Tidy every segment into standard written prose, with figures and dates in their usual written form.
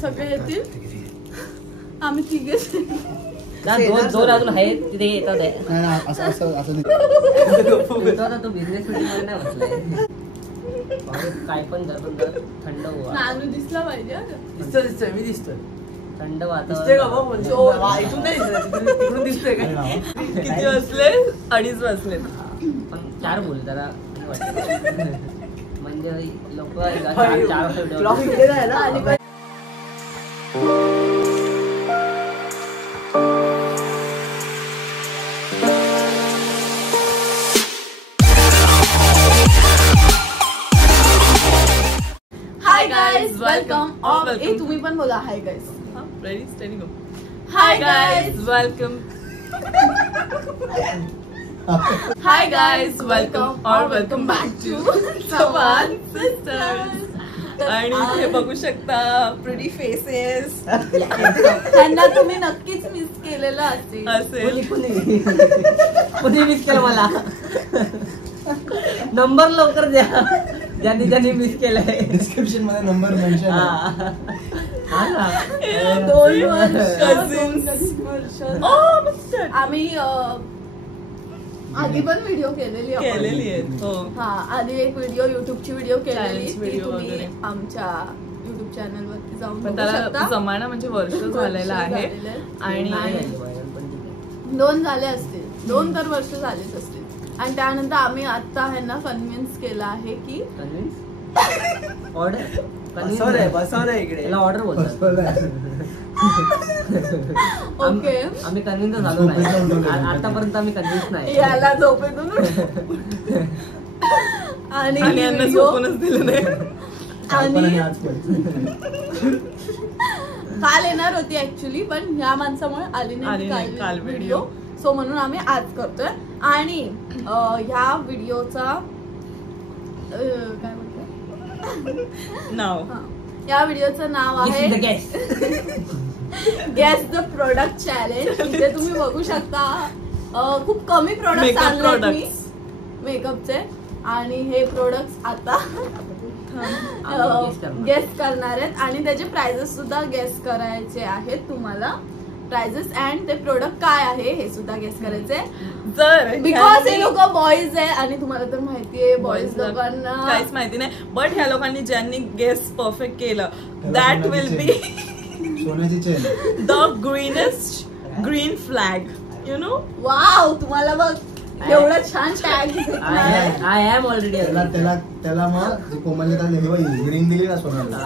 सगळे येतील. आम्ही तिघेच दोन अजून आहेत तिथे येतात. तो बिझनेस नाही बसलाय. काय पण थंड नानू दिसला पाहिजे. दिसतोय मी दिसतोय. थंड वातावरण दिसतोय काय? किती वाजले? 2:30 वाजले. पण 4 बोल जरा म्हणजे लोक 4 वाजता. Hi guys, welcome. तुम्ही पण बोला हाय गाइस. रेडी स्टेडी गो. Hi guys, welcome. Hi guys, welcome और welcome back to Sawan sisters. आणि इथे बघू शकता प्रिटी फेसेस. त्यांना तुम्ही नक्कीच मिस केलेलं असेल. कुठे मिस केलं मला? नंबर लवकर द्या ज्यांनी मिस केलंय. डिस्क्रिप्शन मध्ये नंबर मेन्शन. दोन वर्ष आम्ही आधी पण व्हिडिओ केलेली आहे. हा, आधी एक व्हिडिओ युट्यूबची व्हिडिओ केलेली. व्हिडिओ तुम्ही आमच्या युट्यूब चॅनल वरती जाऊन पण त्याला जमाना म्हणजे वर्ष झालेला आहे. आणि 2 झाले असतील. 2 तर वर्ष झालेच असतील. आणि त्यानंतर आम्ही आता ह्यांना कन्व्हिन्स केलं आहे की ऑर्डर बसवलं इकडे ऑर्डर बोलतात. ओके, आम्ही कन्व्हिन्स झालो नाही आतापर्यंत. आम्ही कन्व्हिन्स नाही. याला झोपेतून आणि यांना झोपूनच दिलं नाही. आणि काल येणार होती ऍक्च्युली, पण ह्या माणसामुळे आली नाही काल व्हिडिओ. सो म्हणून आम्ही आज करतोय. आणि ह्या व्हिडिओचा काय म्हणतात नाव, या व्हिडिओचं नाव आहे गेस द प्रोडक्ट चॅलेंज. इथे तुम्ही बघू शकता खूप कमी प्रोडक्ट आणले मी मेकअपचे. आणि हे प्रोडक्ट आता गेस करणार आहेत. आणि त्याचे प्राइजेस सुद्धा गेस करायचे आहेत तुम्हाला. प्राइजेस अँड ते प्रोडक्ट काय आहे हे सुद्धा गेस करायचे. बिकॉज हे लोक बॉईज आहे आणि तुम्हाला तर माहितीये बॉईज लोकांना काहीच माहिती नाही. बट ह्या लोकांनी ज्यांनी गेस परफेक्ट केलं दॅट विल बी सोन्याची chain, the greenest green flag. You know. Wow, तुम्हाला बघ एवढं छान टॅग. I am already. त्याला मग कोमलने ग्रीन दिली ना सोन्याला.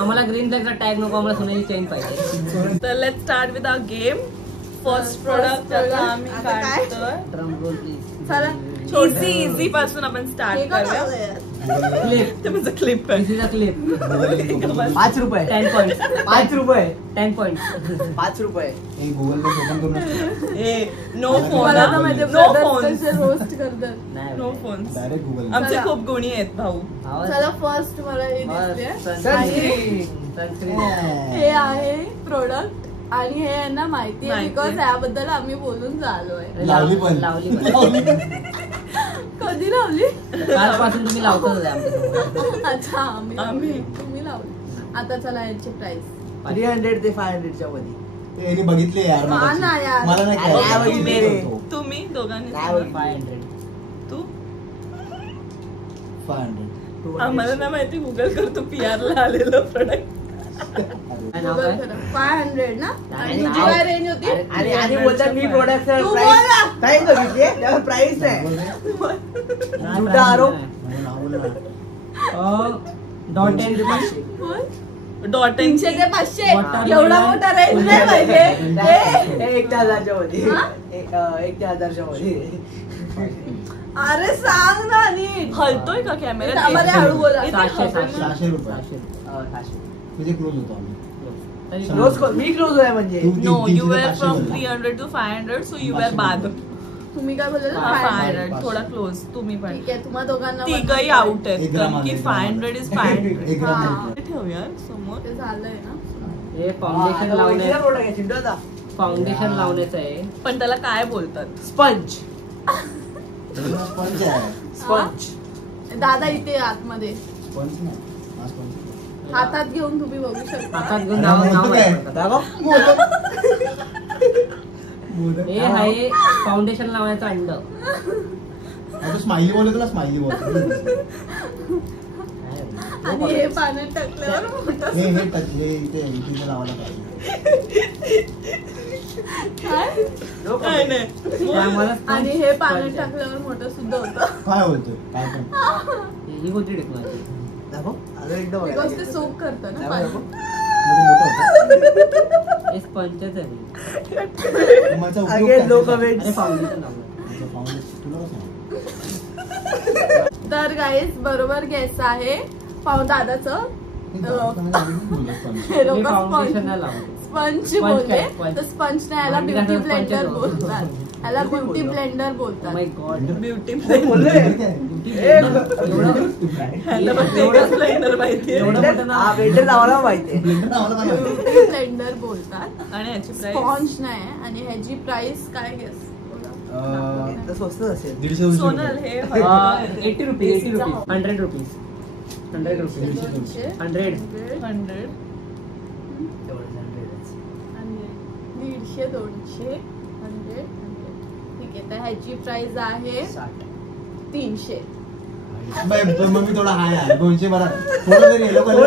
आम्हाला ग्रीन फ्लॅगचा टॅग नको, आम्हाला सोन्याची चेन पाहिजे. तर let's start with our game. First product आम्ही काढतोय. Drum roll please. चला, इझी पासून आपण स्टार्ट करूया. क्लिप. ते म्हणजे क्लिप आहे. क्लिप. 5 रुपये. 10 पॉइंट. 5 रुपये. 10 पॉइंट. 5 रुपये. गुगल पे ओपन करून नो फोन. रोस्ट करतात. No phone. Direct Google. आमचे खूप गुणी आहेत भाऊ. चला, फर्स्ट मला हे दिसते. सनस्क्रीन. हे आहे प्रोडक्ट आणि हे यांना माहिती आहे बिकॉज याबद्दल आम्ही बोलून झालोय. लावली पण. कधी लावली? कालपासून तुम्ही लावतो. अच्छा, तुम्ही लावली. आता चला यांची प्राइस 300 ते 500 च्या मध्ये. बघितले यार. मला नाही. तुम्ही दोघांनी 500. तू 500. आम्हाला नाही माहिती. गुगल करतो PR ला आलेलं प्रोडक्ट. 500 ना. आणि तुझी काय रेंज होती? आणि बोलतात मी प्रोडक्ट प्राइस बघितली, त्यावर प्राइस आहे. झुटा आरोप. डॉट 300 ते 500 एवढा मोठा रेंज नाही पाहिजे. 1,000च्या मध्ये. 1,000च्या मध्ये. अरे सांग ना नीट. हलतोय का कॅमेरा? हळू बोला. 600 रुपये. किती क्लोज होतो आम्ही? मी क्लोज आहे म्हणजे. No, you were from 300 to 500, so you were बाद. तुम्ही काय बोलले? 500 थोडा क्लोज. तुम्ही पण. ठीक आहे, तुम्हा दोघांना तिघही आउट आहेत कारण की 500 इज 500. ठेवूया समोर. ते झालंय ना. हे फाउंडेशन लावण्याचं आहे. पण त्याला काय बोलतात? स्पंज. दादा इथे आतमध्ये. हातात घेऊन तुम्ही बघू शकता. हातात घेऊन नाव हे आहे फाउंडेशन लावायचं अंड. स्माइली बोलतो तुला स्माइली बोलतो. आणि हे पाण्यात टाकल्यावर मोठं हे इथे लावायला पाहिजे. आणि हे पाण्यात टाकल्यावर मोठं सुद्धा होतं. काय बोलतोय काय पण ही कोणती टेक्नॉलॉजी? बिकॉज ते सोप करतं ना पाणी. स्पंचच आहे. तर गाईज बरोबर गॅस आहे दादाचं. स्पंच बोलले तर स्पंच नाही, याला ब्युटी ब्लेंडर बोलतात. याला ब्युटी ब्लेंडर बोलतात. ब्युटी ब्लेंडर बोलतात. आणि ह्याची प्राइस स्पॉन्ज नाही. आणि ह्याची प्राइस काय गेस? स्वस्त असेल. सोनल हे 80 रुपीज 100 रुपीज 100 रुपीज 100 100 200 100 ठीक आहे. तर ह्याची प्राइस आहे 300. मग मी थोडा हाय आहे 200 बरा थोडं तरी येलो कलर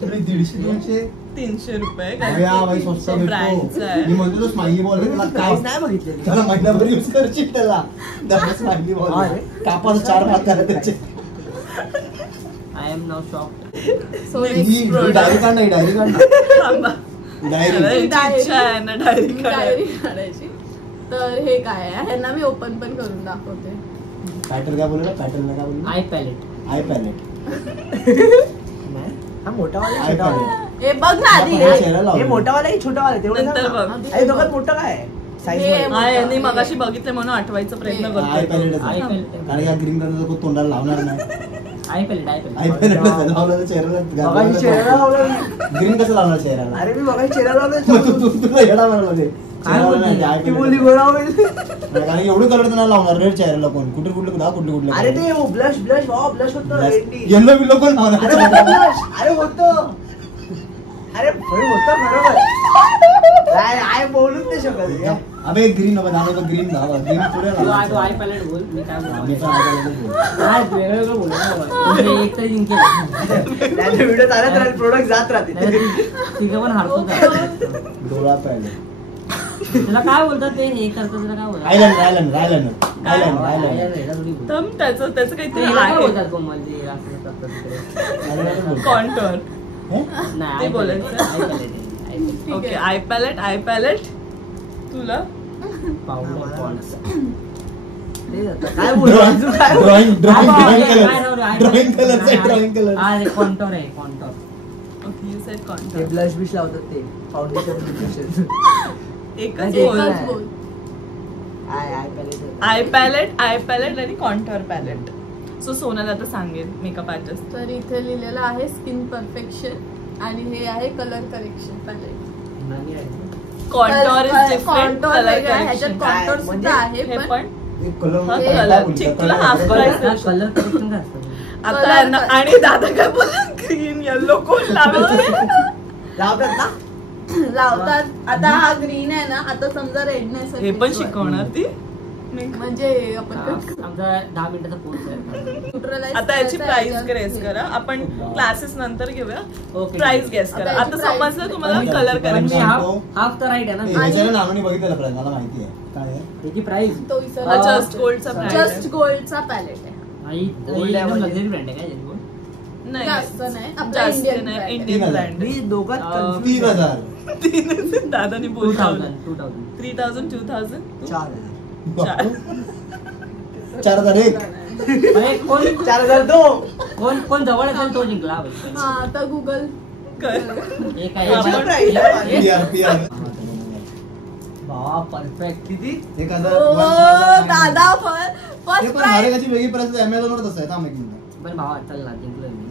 तुम्ही 150-200 300 रुपये भाई स्वस्त मी म्हणतो तो स्माइली बॉल तुला काय नाही बघितलं त्याला महिनाभर यूज करशील त्याला स्माइली बॉल कापास 4 भाग करा त्याचे. I am now shocked. So diary काढ नाही डायरी डायरी काढायची. तर हे काय आहे ह्यांना मी ओपन पण करून दाखवते. पॅटर्न काय बोलला पॅटर्न काय बोलला आय पॅलेट हा मोठावाला आय पॅलेट हे बघ ना आधी हे मोठावाला की छोटावाला तेवढं नंतर बघ. अरे दोघात मोठं काय साईज यांनी मगाशी बघितलं म्हणून आठवायचा प्रयत्न आय करतोय. पॅलेट कारण या ग्रीन कलरचा खूप तोंडाला लावणार नाही. आय पॅलेट आय पॅलेट लावलं चेहऱ्याला ग्रीन कसं लावणार चेहऱ्याला. अरे मी बघा चेहरा लावला तुला येडा मारला ते ती बोलली गोळा होईल. कारण एवढे कलर त्यांना लावणार रे चेहऱ्याला कोण कुठे कुठले कुठले अरे ते ब्लश होतं येलो बिलो कोण लावणार. अरे होतं बरोबर. आय बोलूच नाही शकत. अबे ग्रीन ग्रीन लावा ग्रीन पुढे लावा. आय पॅलेट बोल. मी काय मी पण eye palette बोलतो. वेगळं बोल एक तर जिंकेल. व्हिडिओ चालत राहील प्रोडक्ट जात राहते. तिघं पण हारतो. डोळा पॅलेट तुला काय बोलतात ते हे करतात तुला काय बोलतात? आयलँड त्याचं काहीतरी काय आहे. बोलतात कोमल जे असं करतात तिकडे? कॉन्टोर नाही ते बोलायचं. ओके आय पॅलेट तुला पावडर पॉन्ड्स. काय बोलतो ड्रॉइंग कलर अरे कॉन्टोर आहे कॉन्टोर. ओके यू सेड ते कॉन्टोर. ब्लश बिश लावतात ते फाउंडेशन एकच एकच बोल. बोल. आय पॅलेट आणि कॉन्टोर पॅलेट. सो सोनल आता सांगेल मेकअप आर्टिस्ट. तर इथे लिहिलेलं आहे स्किन परफेक्शन आणि हे आहे colour correction palette. Contour is different. Colour ह्याच्यात कॉन्टोर सुद्धा आहे हे पण पण कलर ठीक तुला हाफ प्राइस. कलर करेक्शन काय असतं? आता आणि दादा काय बोलला ग्रीन येलो कोण लावतोय. लावतात ना लावतात. आता हा ग्रीन आहे ना आता समजा रेडनेस हे पण शिकवणार ती. म्हणजे आपण आमचा 10 मिनिटाचा कोर्स आहे. न्यूट्रलाइज आता याची प्राइस गेस करा. आपण क्लासेस नंतर घेऊया. ओके. प्राइस गेस करा. आता समजलं तुम्हाला कलर करेक्शन. हाफ तर राईट आहे ना. नावाने बघितलं प्राइस मला माहिती आहे काय आहे त्याची प्राइस तो जस्ट गोल्डचा प्राइस जस्ट गोल्डचा पॅलेट आहे. एकदम लक्झरी ब्रँड आहे काय जेणेकरून? नाही जास्त नाही आपला जास्त इंडियन नाही ब्रँड. Indian brand. मी दोघात 3000 दादानी बोलतो 2000 3000 2000 4001 अरे कोण 4002 कोण जवळ असेल तो जिंकला. हा आता गुगल कर. हे काय PR परफेक्ट. किती 1000 दादा हे फर्स्ट पण हर एकाची वेगळी प्राइस अमेझॉन वर तसं आहे थांब एक मिनिट. पण भावा चल ना जिंकलोय मी.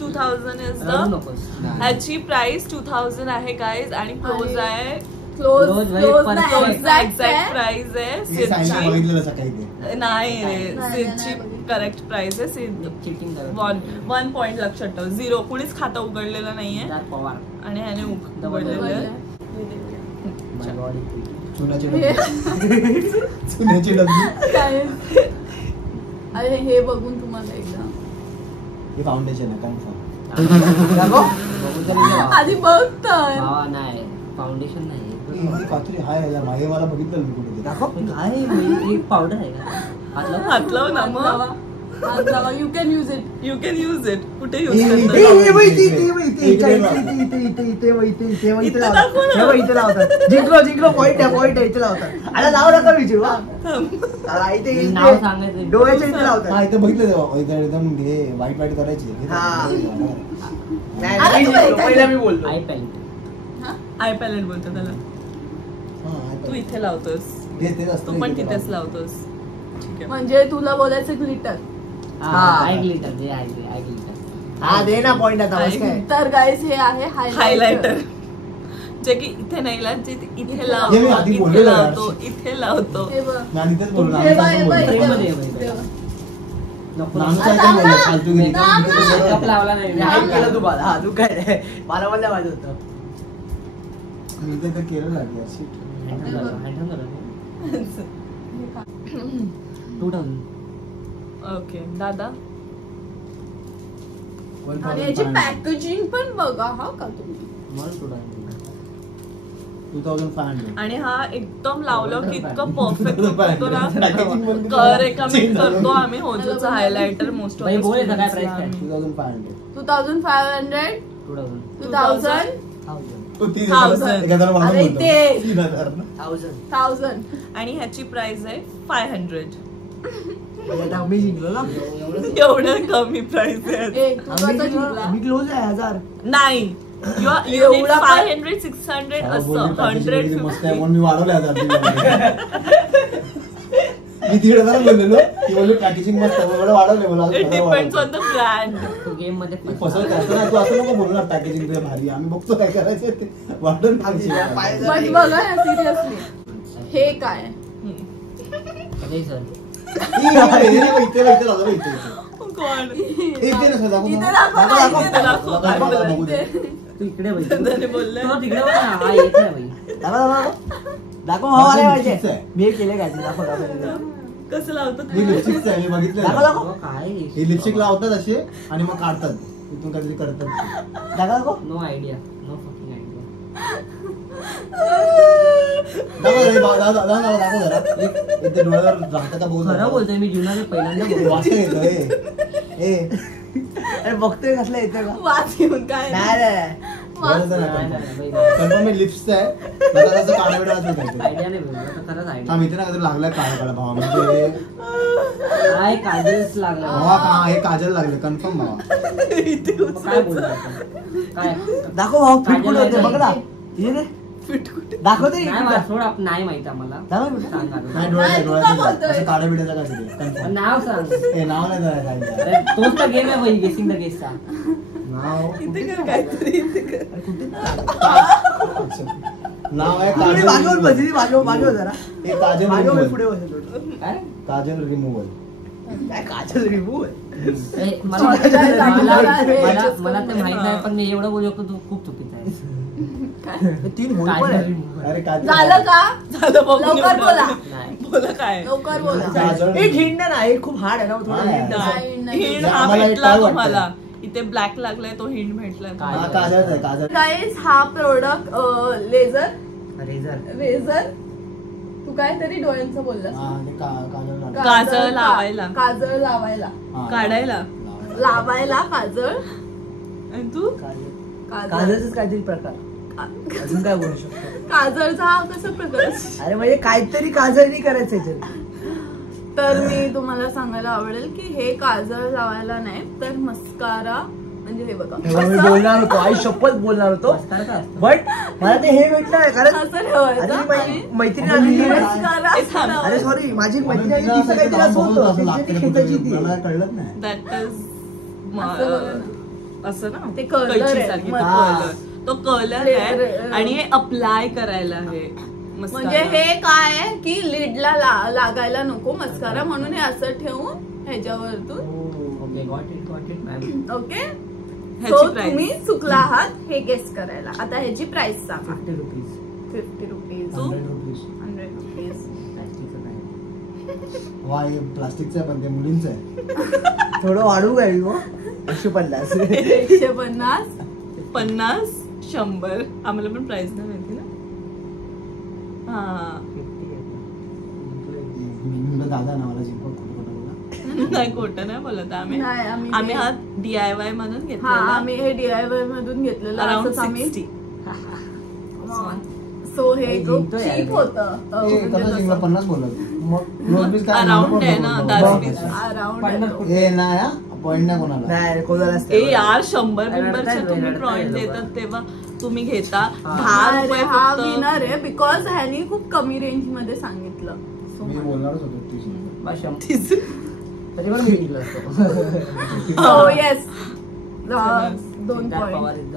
2000 इज रडू द नकोस. ह्याची प्राइस 2000 आहे गाईज आणि क्लोज आहे. क्लोज Close भाई, क्लोज perfect. नाही एक्झॅक्ट एक्झॅक्ट प्राइस आहे हे सांगितलं सिरची. बघितलेलं सकाळी ते नाही रे नाही, सिरची नाही बघितलं. करेक्ट प्राइस आहे. चिटिंग 1 पॉइंट लक्षात ठेव. 0 कुणीच खातं उघडलेलं नाहीये पवार आणि ह्याने उघडलेलं आहे. चुन्याची डब्बी. काय अरे हे बघून तुम्हाला एकदा हे फाउंडेशन आहे कन्फर्म. आधी बघ तर. नाही फाउंडेशन नाही कात्री हाय याला मागे मला बघितलं मी कुठे दाखव. काय एक पावडर आहे का हात लाव ना मग. You can use it. You can use it. कुठे यूज हे- करतात? जिंकलो पॉइंट आहे इथे लावतात. अरे लाव नका विचारू नाव सांगायचं डोळ्याच्या इथे हा लावतात. इथं बघितलं तेव्हा इथं एकदम हे वाईट वाईट करायची हा. अरे तू पहिला मी बोलतो. आय पेंट आय पॅलेट बोलतो त्याला. तू इथे लावतोस, तू पण तिथेच लावतोस. ठीक आहे. म्हणजे तुला बोलायचं ग्लिटर. आय ग्लिटर जे आय ग्लिटर. हा दे ना पॉइंट आता बस काय. तर गाईस हे आहे हायलायटर जे की इथे नाही लावत, जे ते इथे हे मी लावतो, आधी इथे बोललेलं लावतो, यार. इथे लावतो. हे बघ. आणि तेच बोललो हे बघ, हे बघ, फ्रेम हे मध्ये बघ. आहे, हे बघ. नको नानू ना. काय काय बोलला फालतूगिरी. कप लावला नाही मी हाईप केलं तुम्हाला. हा तू काय रे? मला म्हणलं माझं होतं. मी तर केलं लागलं shit. ओके दादा. आणि याची पॅकेजिंग पण बघा हा का तुम्ही. 2500. आणि हा एकदम लावलं की इतकं परफेक्ट होतो ना. Packaging पण रेकमेंड करतो आम्ही होजोचं हायलायटर मोस्ट ऑफ. बाई, बोल आता काय price काय? 2500. 2500 2000 तो 3000. 1000. एखाद्याला वाढवून अरे बोलतो. ते. 3000 ना. 1000. आणि ह्याची प्राइस आहे 500. आता मी जिंकलो ना. एवढं कमी प्राइस आहे. ए तू कसा जिंकला? मी क्लोज आहे 1000. नाही यू एवढा पण- 500 600 त्याला असं बोलली packaging किती मस्त आहे 150. म्हणून मी वाढवले 1000. मी 1500 बोललेलो ती बोलली पॅकेजिंग मस्त आहे मला वाढवले मला it depends on the brand. Game मध्ये फसवत असतं ना तू असं नको बोलू ना पॅकेजिंग ते भारी आम्ही बघतो काय करायचं ते वाढून टाकशील. पण बघा ना सिरियसली हे काय सर इथे लावलं इथे कोण इथे नसतं दाखव इथे ना. दाखव ना, दाखव, इथे दाखव, दाखव. दाखव, दाखव, बघू दे. तू इकडे बघ. त्याने बोललंय. तो तिकडे बघ ना. हा येत नाही बाई. दाखव भाऊ आले लिपस्टिकचं पाहिजे. आहे. मी केले काय दाखव कसं लावतात ही लिपस्टिकचं आहे मी बघितलं दाखव, ना. दाखव. काय ही लिपस्टिक लावतात असे आणि मग काढतात इथून काहीतरी करतात दाखव. No idea. No fucking idea. दाखव जरा इथे डोळ्यावर राहतं का बघू खरं बोलतोय मी जीवनात पहिल्यांदा बोलतो. वाचता येतं ए अरे बघतोय कसलं येतं का. वाच येऊन काय नाही रे. कन्फर्म मी लिप्सचं आहे मला असं काळा वेळ वाचलं काहीतरी आयडिया नाही बोलतो. आता खरंच हा आयडिया. मी ना काहीतरी लागलाय काळा भावा म्हणजे काय काजलच लागला. भावा का हे काजल लागले कन्फर्म भावा काय बोलतो काय दाखव भाऊ फिट कुठे होते बघ ना. ये रे. दाखवते नाही मला सोड नाही माहिती आम्हाला. दाखव कुठे. सांग आता. नाही नाही, तू का बोलतोय? असं काळ्या बिड्याचा काहीतरी कन्फर्म नाव सांग. ए नाव नाही जरा सांगितलं अरे तोच तर गेम आहे भाई. गेसिंग द गेसचा. नाव इथे कर काहीतरी इथे कर. नाव आहे मागे काजल बसली मागे जरा. हे काजल मागे removal. पुढे बसेल. काय काजल रिमूव्हल काय काजल रिमूव्ह आहे. मला मला ते माहित नाही पण मी एवढं बोलू शकतो. तू खूप चुकीचं आहे. 3 होल पण आहे. अरे काजल झालं का झालं बघून लवकर एवढं. बोला. नाही. बोला काय. लवकर बोला. काजल एक हिंड ना हे खूप हार्ड आहे ना थोडं हा. हिंड आहे. नाही. हिंड नाही, हा आम्हाला एक भेटला काय वाटतं? तुम्हाला. इथे ब्लॅक लागलाय तो हिंड भेटलाय. काय? हा काजल आहे काजल गाईज हा प्रोडक्ट रेझर रेझर. तू काहीतरी डोळ्यांचं बोललास हा ते काजल लागलं. काजळ लावायला. काजळ लावायला हा. काढायला. लावायला काजळ आणि तू काजळ काजलच काहीतरी प्रकार. अजून काय बोलू शकतो. काजळचा हा कसा प्रकार अरे म्हणजे काहीतरी काजळनी करायचं याच्यात. तर मी तुम्हाला सांगायला आवडेल की हे काजळ लावायला नाही तर मस्कारा म्हणजे हे बघा तेव्हा मी बोलणार होतो आई शपथ बोलणार होतो मस्कारा का असतं? बट मला ते हे भेटलं नाही कारण असं ठेवायचं आधी आणि माझी मैत्रीण आलेली आहे. मस्कारा हे असं थांब. लावायचं. अरे सॉरी माझी मैत्रीण आली तिचं काहीतरी असं होतं त्याच्यात ती खेचायची ती. मला कळलंच नाही दॅट इज असं बघा ना. असं ना ते curler आहे. कैचीसारखी, तो हा. curler. तो कलर आहे आणि हे अप्लाय करायला आहे. म्हणजे हे काय आहे की लिडला लागायला नको मस्कारा, म्हणून हे असं ठेवून ह्याच्यावरतून. ओके, सो तुम्ही चुकला आहात हे गेस करायला. आता ह्याची प्राइस सांगा. 50 रुपीज. 50 रुपीज. 100 रुपीज. 100 रुपीज. वा, हे प्लास्टिकचं आहे पण ते मुलींचं आहे. थोडं वाढू काय 150. 150. 50, 100. आम्हाला पण प्राइस नाही माहिती ना. हा, दादा नावाला जिंकव नाही खोटं नाही बोलत आम्ही. नाही, आम्ही हा DIY मधून हा, घेतलेला. आम्ही हे DIY मधून घेतलेलं. अराउंड असंच आम्ही 60. सो हे खूप चीप होतं. कसं जिंकला 50 बोलत मग अराउंड आहे ना, 10 पीस. अराउंड हे ना पॉइंट नाही कोणाला. नाही कोणाला ए यार 100 तुम्ही पॉइंट देतात तेव्हा तुम्ही घेता 10 रुपये हा फक्त. विनर आहे बिकॉज ह्यानी खूप कमी रेंज मध्ये सांगितलं. मी बोलणारच होतो 30. तरी पण मी जिंकलो असतो. So yes, 2 point.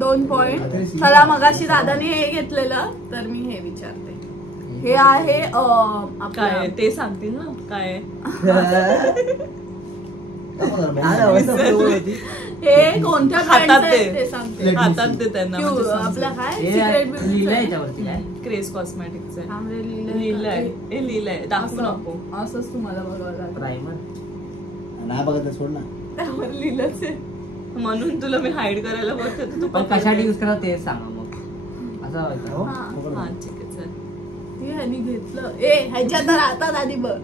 2 पॉइंट. चला, मगाशी दादाने हे घेतलेलं तर मी हे विचारते. हे आहे काय ते सांगतील ना काय हे कोणत्या हातात ब्रँडचं आहे दे. ते सांगते. हातात दे त्यांना. आपलं काय हे सिक्रेट लिहिलंय याच्यावरती काय? क्रेज कॉस्मेटिक्स आहे. लिहिलंय. लिहिलंय, हे लिहिलंय, दाखवू नको. असंच तुम्हाला बघावं लागतं. प्रायमर. नाही बघत आहे, सोड ना. त्यावर लिहिलंच आहे. म्हणून तुला मी हाईड करायला बघते तू पण कशासाठी युज करा ते सांगा मग. असं व्हायचं. हा. हा ठीक आहे चल. हे ह्यानी घेतलं. ह्याच्यात राहतात आधी बघ.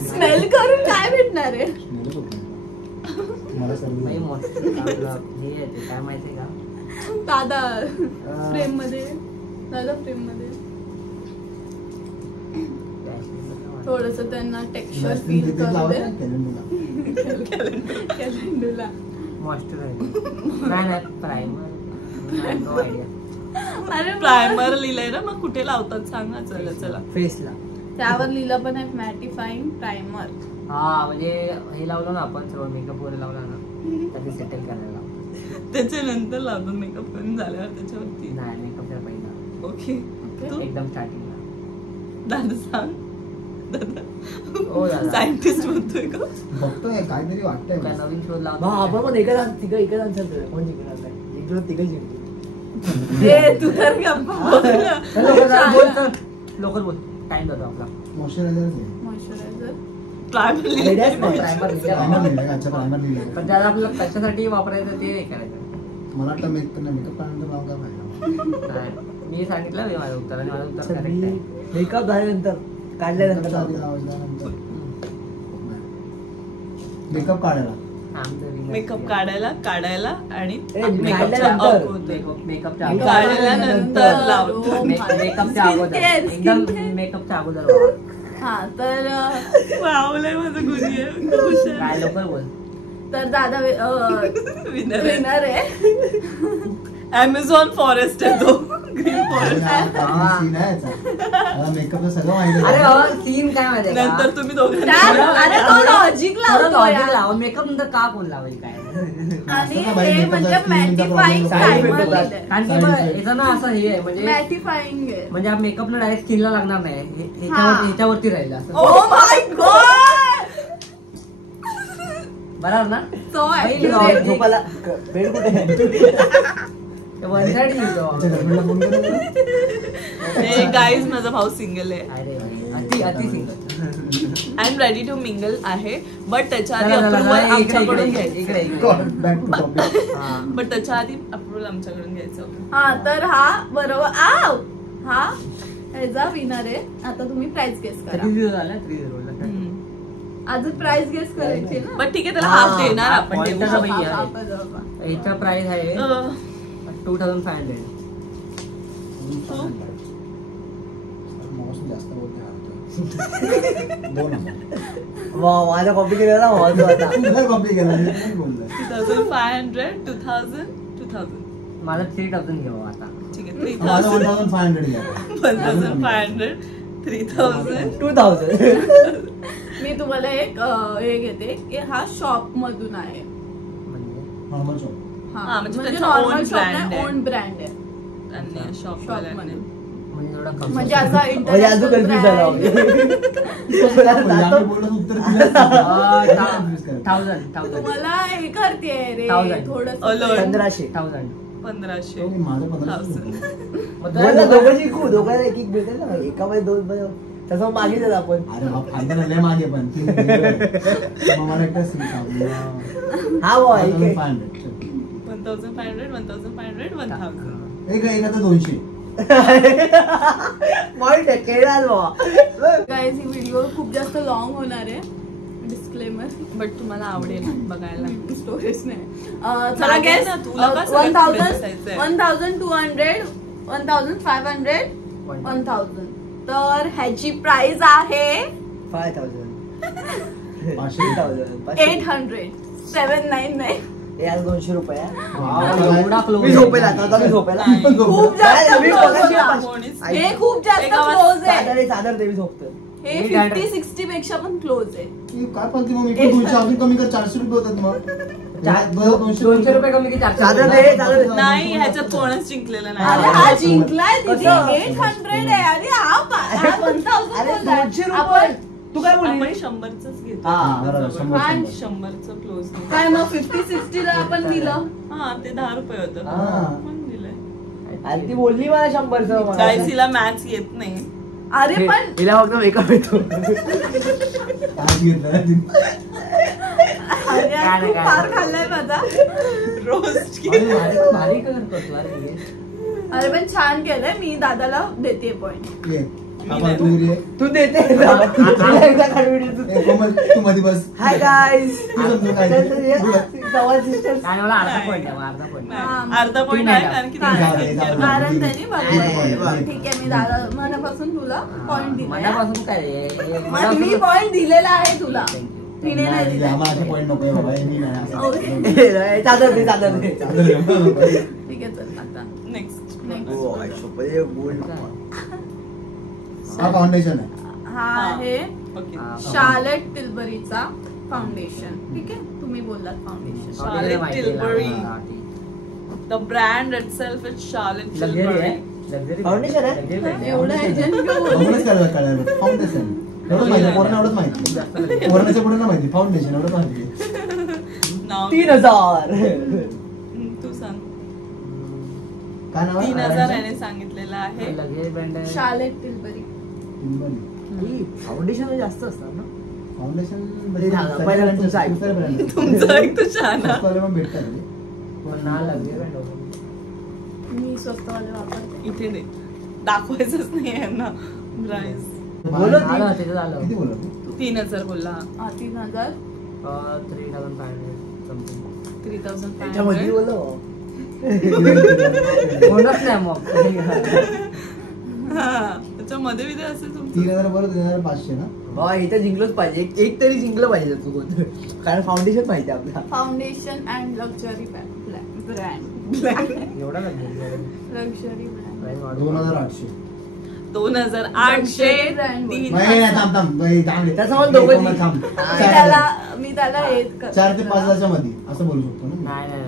स्मेल करून काय भेटणार आहे? मला सर्व बाई मस्त. आपलं हे आहे ते काय माहितीये का? दादा फ्रेम मध्ये. दादा फ्रेम मध्ये थोडस त्यांना टेक्स्चर फील करू दे. कॅलेंडरला मॉइश्चरायझर. नाही प्रायमर. No idea. अरे प्रायमर लिहिलंय ना, मग कुठे लावतात सांग ना. चला चला. फेसला त्यावर लिहिलं पण आहे मॅटिफाईंग प्रायमर. हा म्हणजे हे लावलं ना आपण सर्व मेकअप वगैरे लावला ना त्याचे सेटल करायला. त्याच्यानंतर लावतो मेकअप करून झाल्यावर त्याच्यावरती. नाही मेकअपच्या पहिला. ओके. तू एकदम स्टार्टिंगला. दादा सांग. दादा हो दादा. सायंटिस्ट म्हणतोय का? बघतोय काहीतरी वाटतंय काय मला. नवीन शोध लावतो. आपण पण एकच आन्सर कोण जिंकणार नाही. जिंकलो तिघ जिंकलो. तू तर गप्पा लोकल बोल. टाइम जातो आपला. मॉइश्चरायझरच आहे. मॉइश्चरायझर. प्रायमर लिहिलंय. प्रायमर प्रायमर लिहिलंय, अच्छा प्रायमर लिहिलंय. पण ज्याला आपल्याला कशासाठी वापरायचं ते करायचं. मला वाटतं मेकअप काढून नाव काय पाहिजे. नाही, मी सांगितलं मी माझं उत्तर आणि माझं उत्तर करेक्ट आहे. मेकअप झाल्यानंतर काढल्यानंतर मेकअप काढायला. मेकअप काढायला आणि काढल्यानंतर. मेकअपच्या काढल्यानंतर लावतो. मेकअपच्या अगोदर एकदम मेकअपच्या अगोदर. हा तर वावलंय माझं गुन्हे. काय लवकर बोल. तर दादा विनर आहे. अमेझॉन फॉरेस्ट आहे तो. Green forest. मेकअपचं सगळं माहिती अरे आहे. सीन काय माहिती नंतर तुम्ही दोघांनी अरे तो लॉजिक लावतो यार. लाव. मेकअप नंतर का कोण लावेल काय. आणि हे म्हणजे मॅटिफाईंग प्रायमर लिहिलंय. कारण की याचं ना असं हे आहे म्हणजे मॅटिफाईंग आहे. म्हणजे मेकअप ना डायरेक्ट स्किनला लागणार नाही. ह्याच्यावरती राहील असं. Oh my God. बरोबर ना. सो झोपाला बेड कुठे आहे? वन साइड लिहितो. गाईज माझा भाऊ सिंगल आहे. अति single. I am ready to mingle आहे. बट त्याच्या आधी अप्रुव्हल आमच्याकडून घ्यायचं. बट त्याच्या आधी अप्रुव्हल आमच्याकडून घ्यायचं. हा तर हा बरोबर. हा ह्याचा विनर आहे. आता तुम्ही प्राइस गेस करा. 3-0 झाला. 3-0. अजून प्राइस गेस करायची ना. बट ठीक आहे त्याला हाफ देणार आपण. point देऊ चा शकतो. बाई आहे. याचा प्राइस आहे 2500. वा माझा कॉपी केलेला ना भाऊ आता. कॉपी केला मी नाही बोललो. 2500, 2000, 2000. मला 3000 घेऊ आता. ठीक आहे. माझा 1500 घ्या. 1500, 3000, 2000. मी तुम्हाला एक हे घेते की हा शॉप मधून आहे. म्हणजे नॉर्मल शॉप. हा, म्हणजे म्हणजे त्याचा नॉर्मल own शॉप brand नाही, आहे. ओन ब्रँड आहे. त्यांनी शॉपवाल्यांनी. म्हणजे असा अजून कन्फ्युज झाला तुम्हाला हे करते रे थोडं 1500 दोघांना एक एक भेटेल ना, एका मध्ये 2 तसं मागे जात आपण. अरे मागे पण मला हा बॉय 1500 1500 1000 एक आता 200 पॉइंट आहे केळाल बाबा. गाईज ही व्हिडिओ खूप जास्त लॉंग होणार आहे, डिस्क्लेमर. बट तुम्हाला आवडेल बघायला. स्टोरेज नाही. चला मागे गेस ना, तुला का सगळं 1200 1200 1500 1000. तर ह्याची प्राइस आहे 5000 800 799. आज 200 रुपये. एवढा close. मी झोपेल आता, मी झोपेल. खूप जास्त मी close बघायची आहे. कोणीच हे खूप जास्त क्लोज आहे. सादर देवी झोपतं. हे 50-60 पेक्षा पण क्लोज आहे. काय पण मग 200 अजून कमी कर, 400 रुपये होतात मग. 200 रुपये कमी की 400 सादर रुपये? दे. नाही, ह्याच्यात कोणच जिंकलेलं अरे नाही. हा जिंकलाय तिथे कसं? 800 आहे आणि हा 1000 अरे बोललाय. 200 आपण रुपये. तू काय आपण बोलली? 100च घेतो. हा, बरोबर, 100. 100चं क्लोज. काय मग 50-60 ला आपण दिलं. हा, ते 10 रुपये होतं. हा. पण दिलंय. अरे ती बोलली मला 100चं. गाईस, हिला मॅथ्स येत नाही. अरे पण हिला फक्त मेकअप येतो. काय घेतलं ना तिने? अरे आज खूप मार खाल्लाय माझा. रोस्ट अरे, भारी कलर करतो अरे हे. अरे पण छान केलंय. मी दादाला देते पॉइंट. ये. आपण तू ये. तू देते तिला एकदा काढ व्हिडिओ तू. ए, कोमल, तू मध्ये बस. Hi guys. तू समजून काय? सवाल सिस्टर्स. काय मला अर्धा पॉईंट आहे, अर्धा पॉईंट. अर्धा पॉईंट आहे, कारण की कारण त्यांनी बघा. बरं. ठीक आहे, मी दादा मनापासून तुला पॉइंट दिला. मनापासून काय रे? मी पॉइंट दिलेला आहे तुला. तिने नाही नाही, दिला. आम्हाला असे point नकोय बाबा, हे मी नाही असं. ओके. चादर दे, चादर दे. चादर घेऊन जा बाबा. ठीक आहे, चल आता नेक्स्ट. हा फाउंडेशन आहे. हा आहे ओके. Charlotte टिल्बरीचा foundation. ठीक आहे, तुम्ही बोललात foundation. Charlotte Tilbury. The brand itself is Charlotte luxury Tilbury. आहे. फाउंडेशन आहे? एवढं ह्याच्यात घेऊन बघूनच कळलं फाउंडेशन एवढंच माहिती, पोरांना एवढंच माहिती. पोरांच्या पुढे नाही माहिती, फाउंडेशन एवढंच माहिती. Now 3000. तू सांग. काय नाव आहे? 3000 याने सांगितलेलं आहे. लक्झरी ब्रँड आहे. शार्लेट टिल्बरी. फाउंडेशन जास्त असतात ना. फाउंडेशन पहिला तुमचं ऐक. तुमचं एक तर छान आहे. पण भेटतात रे. पुन्हा लक्झरी ब्रँड आहे. मी स्वस्तवाले वापरते. इथे दे, दाखवायचंच नाही यांना प्राइस. बोलो झालं, त्याचं झालं. किती बोलत तू? 3000 बोलला. 3000. 3500 something. 3500. त्याच्यामध्ये बोलो. कोणच नाही मग. हा, त्याच्यामध्ये विधे असेल तुमचं. 3000 बोलत 3500 ना. बाबा इथं जिंकलोच पाहिजे, एक तरी जिंकलं पाहिजे तू कोण, कारण फाउंडेशन माहिती आहे आपल्याला. Foundation and luxury brand. एवढा लक्झरी लक्झरी ब्रँड. 2800. 2800. नाही, नाही, थांब थांब बाई, थांब रे. त्याचं मला दोघं कोमल, थांब. मी त्याला येत कर. 4 ते 5000च्या मध्ये असं बोलू शकतो ना.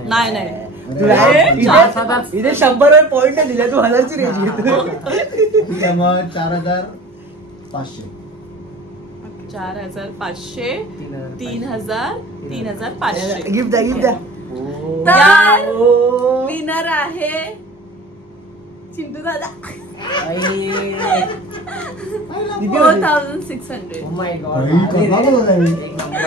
नाही नाही. अरे, इथे 100 पॉइंट दिले, तू 1000ची रेंज घेतो. ठीक आहे, मग 4500. 4500. 3000. 3500. गिफ्ट द्या, गिफ्ट द्या. तर विनर आहे चिंटू दादा. 4600. Oh my God. बाई, कमाल होता रे. एक नंबर.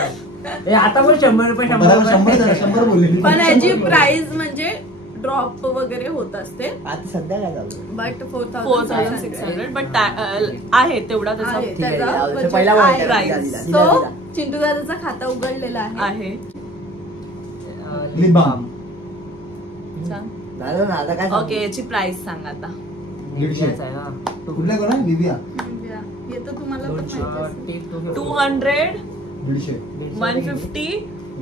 आता पण 100 रुपये, 100 बरोबर, रुपये. 100 बोलले. पण याची प्राइस म्हणजे ड्रॉप वगैरे होत असते. आता सध्या काय चालू? बट 4600. बट आहे तेवढा त्याचा आहे, ठीक आहे, त्याचा यावेळेचं budget पहिला आहे. point price. दिला, दिला, So, दिला. चिंटू दादाचा खाता उघडलेला आहे. आहे. Lip balm. सांग. झालं ना, आता काय ओके, याची प्राइस सांग आता. 150. आहे ना. कुठल्या कोणा विविया हे तर तुम्हाला पण माहिती असेल. 200. 150. 150.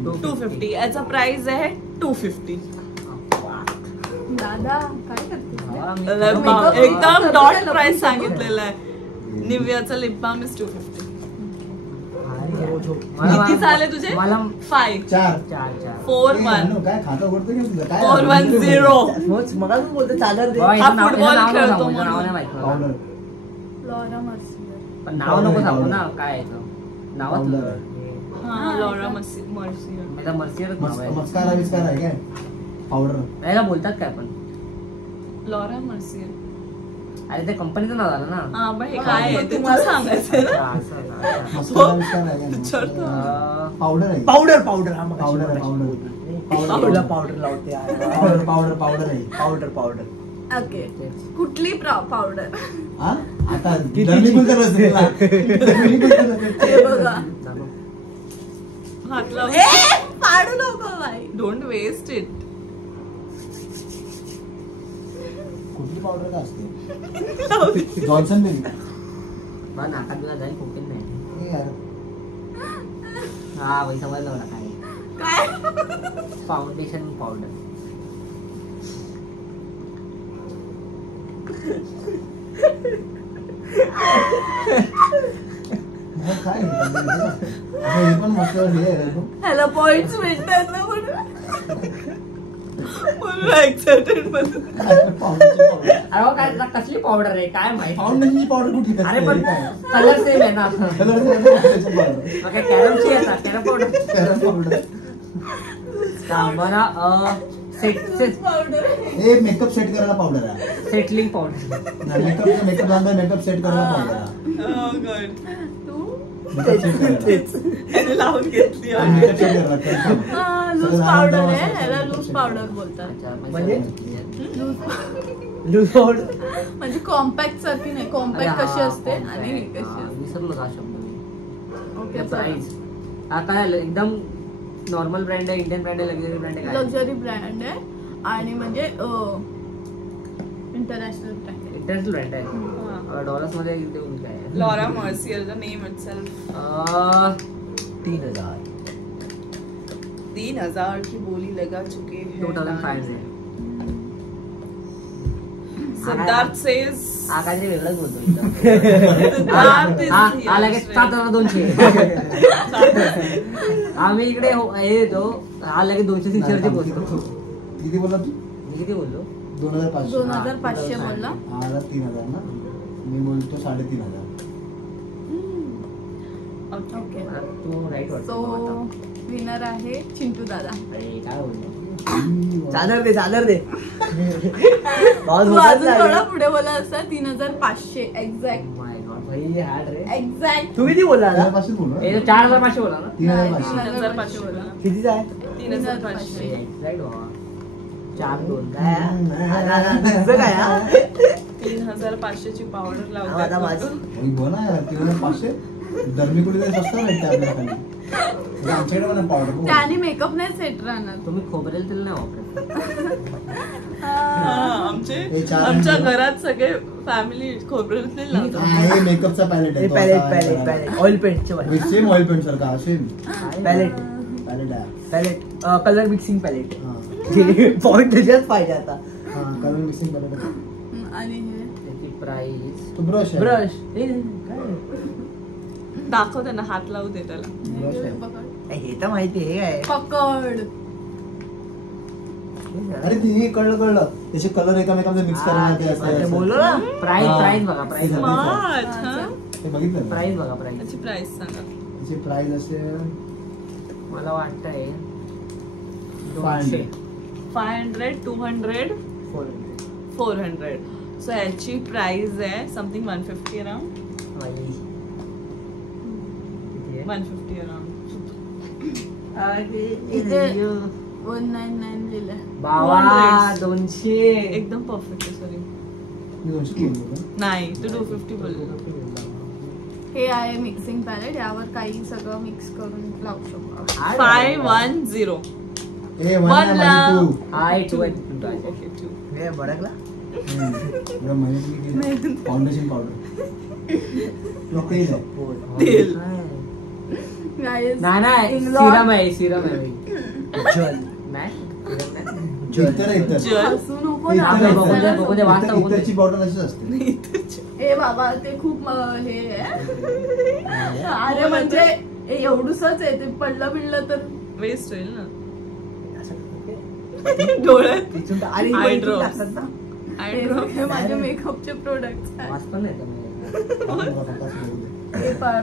250. याचा प्राइस आहे 250. दादा काय करतेस रे? लिप बाम एकदम डॉट प्राइस सांगितलेलं आहे. निव्हियाचा लिप बाम इज 250. किती झाले तुझे? मला 5 4 4 1 काय खाता करतो की तुझं काय 4 1 0. मला पण बोलते चादर दे. बाबा, हा याचं नाव- फुटबॉल याचं नाव खेळतो नको सांगू, म्हणून. नाव नाही माहित मला. Powder Laura Mercier. पण नाव नको सांगू ना काय आहे याचं. नावच पावडर. तुझं. हा लॉरा मर्सियर. माझा मर्सियरच नाव आहे. मस्कारा बिस्कारा आहे काय पावडर याला बोलतात काय पण लॉरा मर्सियर. अरे ते कंपनीचं नाव झालं ना. हा पण हे काय आहे ते मला सांगायचं ना. हा, असं आहे ना. मस्कारा बिस्कारा आहे काय विचारतो. पावडर आहे पावडर हा पावडर आहे पावडर पावडर लावते पावडर आहे पावडर ओके. कुठली पावडर? हा आता धर्मीकुलचा रस दिला. धर्मीकुलचा रस. हे बघा. चालू. हात लाव. ए पाडू नको बाई. Don't waste it. कुठली पावडर का असते जॉन्सन बेबी बा नाकात बिला जाईल कोकेन नाही. हे यार हा भाई समजलं मला काय काय? Foundation powder. मग काय हे पण मस्त हे आहे तो. ह्याला पॉइंट्स भेटतात ना म्हणून. एक्साइटेड मध्ये. काय पावडरची पावडर. अरे हो, काय कसली पावडर आहे काय माहिती. फाउंडेशनची पावडर कुठे अरे पण कलर सेम आहे ना. मग काय कॅरमची येतात कॅरम पावडर. मला पावडर. हे मेकअप सेट करायला पावडर आहे सेटलिंग पावडर. मेकअप झाला मेकअप सेट करायला पावडर आहे Oh God. तू मेकअप सेट करायला याने लावून घेतली. आणि मेकअप सेट करायला confirm. लूज पावडर आहे. ह्याला लूज पावडर बोलतात. म्हणजे? लूज म्हणजे कॉम्पॅक्ट सारखी नाही. कॉम्पॅक्ट कशी असते आणि ही कशी असते. विसरलो का शब्द मी. ओके प्राइस हा काय एकदम नॉर्मल ब्रँड आहे. इंडियन ब्रँड आहे. लक्झरी ब्रँड आहे काय? लक्झरी ब्रँड आहे आणि म्हणजे इंटरनॅशनल ब्रँड आहे. इंटरनॅशनल ब्रँड आहे. डॉलर्स मध्ये देऊन काय आहे? Laura Mercier the name itself. 3000 3,000 की बोली लगा चुके हैं. 2500. सिद्धार्थ सेज. हा काहीतरी वेगळंच बोलतो. सिद्धार्थ is हा लगेच 7,200. आम्ही इकडे हे येतो हा लगेच 200-300 वरती पोहोचतो. किती बोलला तू मी किती बोललो? 2500 2500 बोलला. आला 3000 ना मी बोलतो 3,500. ओके. तू राईट सो वाटतो विनर आहे चिंटू दादा. काय बोललो? चादर दे तू अजून थोडा पुढे बोला असता. 3,500 एक्झॅक्ट. माय गॉड भाई हार्ड रे. एक्झॅक्ट. तू किती बोलला ना? 3,500 बोललो हे 4,500 बोला ना. 3,500 3,500 बोला. कितीच आहे 3,500. एक्झॅक्ट बाबा. 4-2 काय तुझं काय हा? 3,500 ची पावडर आता लावतात. माझं बोला 3,500 धर्मीकुली स्वस्त भेटते आपल्या खाली आमच्याकडे पण पावडर त्याने मेकअप नाही सेट राहणार. तुम्ही खोबरेल तेल नाही वापरत. आमच्या घरात सगळे फॅमिली खोबरेल तेल लावतात. हे मेकअपचा पॅलेट आहे पॅलेट ऑइल पेंटचे सेम ऑइल पेंट सारखा same palette palette colour mixing palette हा पॉइंट त्याच्यात पाहिजे आता. हा कलर मिक्सिंग पॅलेट आणि त्याची प्राइस तो ब्रश ब्रश दाखव त्यांना. हात लावू दे त्याला. ब्रश आहे पकड. हे तर माहिती आहे. हे काय पकड. अरे तिने कळलं त्याचे कलर एकामेकांमध्ये मिक्स करायला बोललो ना. प्राइस बघा प्राइस स्मार्ट. हा? ते बघितलं प्राइस बघा प्राइस. त्याची प्राइस सांगा. त्याची प्राइस असेल मला वाटतंय 500. 500 200 400. सो याची प्राइस आहे समथिंग 150 अराउंड. 150 अराउंड. इथे 199 लिहिलंय. बाबा 200 एकदम परफेक्ट आहे. सॉरी मी 200 बोललो का? नाही तू 250 बोललो. हे आहे मिक्सिंग पॅलेट. यावर काही सगळं मिक्स करून लावू शकतो. 510. ए वन लाख. हा 2 ओके 2. हे भडकला फाउंडेशन पावडर तेल आहे तेल. Guys, नाही Inglot. सिरम आहे सिरम आहे भाई. जल नाही सिरम नाही. इतर इतर जल. हसू नको ते ना. इतर आहे, बघू दे, बघू दे, वाचता बघू दे. इतरची बॉटल अशीच असते ए बाबा ते खूप हे आहे. अरे म्हणजे एवढूसच आहे ते, पडलं बिडलं तर वेस्ट होईल ना. डोळ्यात आणि Eye इथून drops. टाकतात ना. हे माझे मेकअपचे प्रोडक्ट वास पण नाही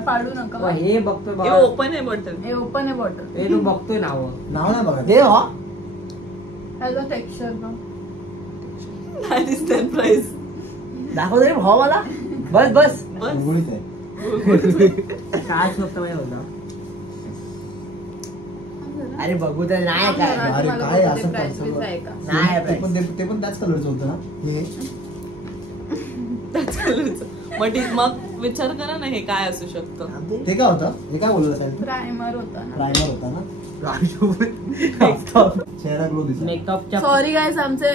पाडू नका. हे बघतोय हे बाबा. ओपन आहे बॉटल. हे ओपन आहे बॉटल. हे तू बघतोय नाव नाव नाही बघा दे हो. ह्याचा टेक्स्चर बघ. That is their price. दाखव तरी भाव मला. बस बस. बस. गुळगुळीत आहे. काय स्वस्त माहिती होता. अरे बघू तर नाही काय. अरे काय असं concept? नाही ते पण त्याच कलरचं होतं ना हे. त्याच कलरचं. मग विचार करा ना हे काय असू शकतं. ते काय होतं? हे काय बोललं साहेब? प्रायमर होता ना. प्रायमर होता ना. चेहरा ग्लो दिसला. मेकअपच्या सॉरी गाईज, आमचे